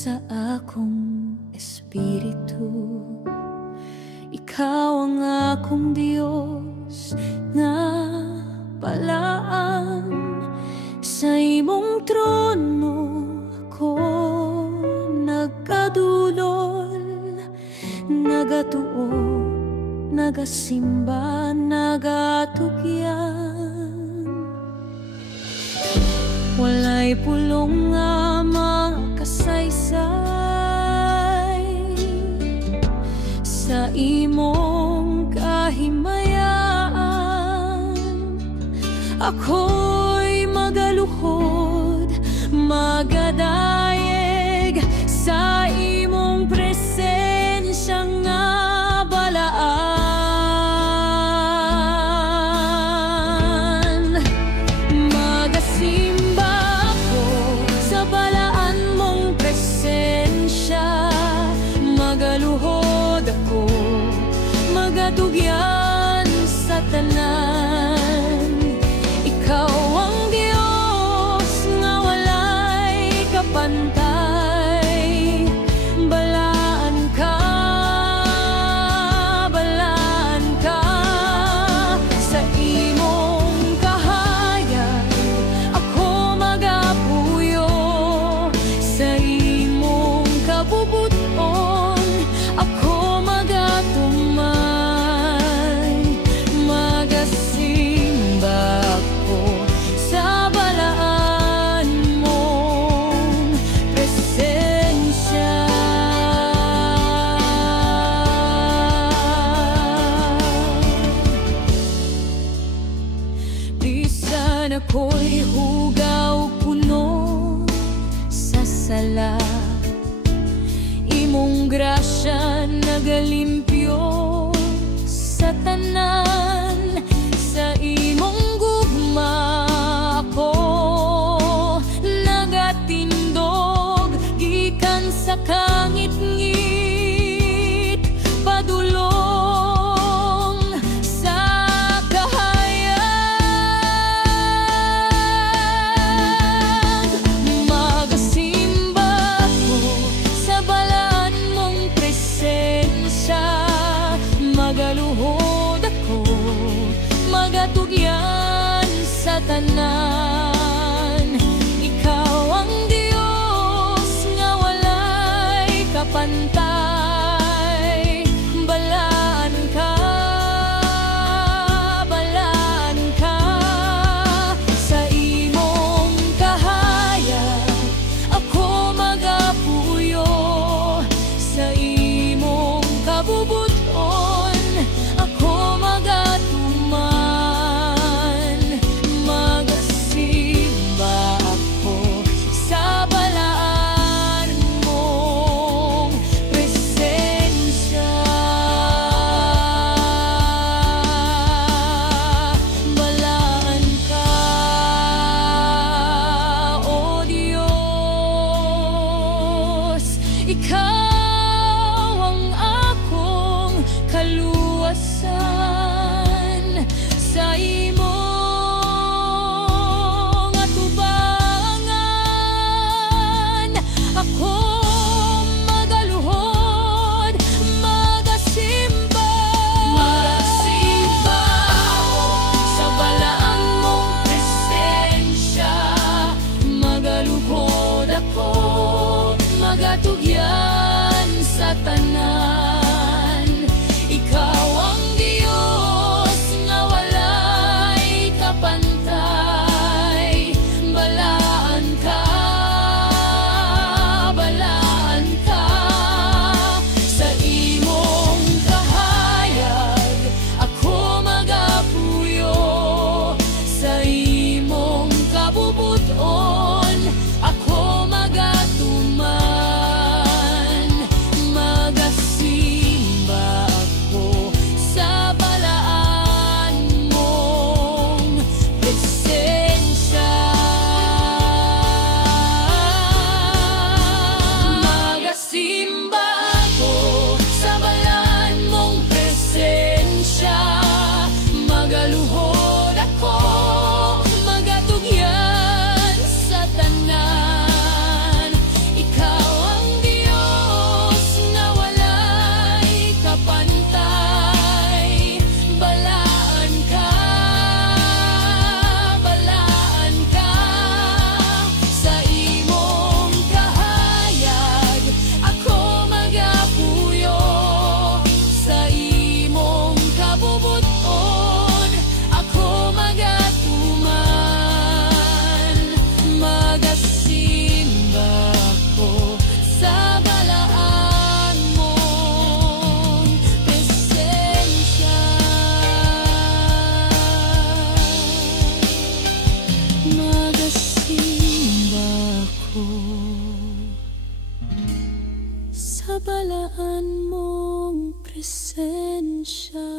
sa akong espiritu. Ikaw ang akong Diyos nga palaan, sa imong trono ko nagkadulol, nagatuo, nagasimba, nagatugyan. Walay pulong nga makasaysay sa imong kahimayaan. Ako'y magaluhod, magadayeg sa imong presensya nga balaan. Magasimba ako sa balaan mong presensya, magaluhod ako, magatugyan sa tanan. Ikaw ang Diyos nga walay kapantay, balaan ka, balaan ka. Sa imong kahayag ako magapuyo, sa imong kabubuton ako magatumay. Magasimba ako sa balaan mong presensya. Bisan ako'y hugaw puno sa sala, imong grasya nagalimpyo sa tanan. Sa imong gugma ako nagatindog, gikan sa kangit-ngit padulong sa kahayag. Magasimba ako sa balaan mong presensya, magaluhod ako, magatugyan sa tanan. Ikaw ang Diyos nga walay kapantay, balaan ka, balaan ka. Sa imong kahayag ako magapuyo, sa imong kabubuton ako magatuman. Magasimba ako sa balaan mong presensya, balaan ka, O Diyos. Ikaw ang akong kaluwasan, sa imong atubangan ako magaluhod, magasimba. Magasimba ako sa balaan mong presensya, magaluhod ako, magatugyan sa tanan. Ikaw ang Diyos nga walay kapantay, balaan ka, balaan ka. Sa imong kahayag ako magapuyo, sa imong kabubuton ako magatuman. Magasimba ko sa balaan mong presensya.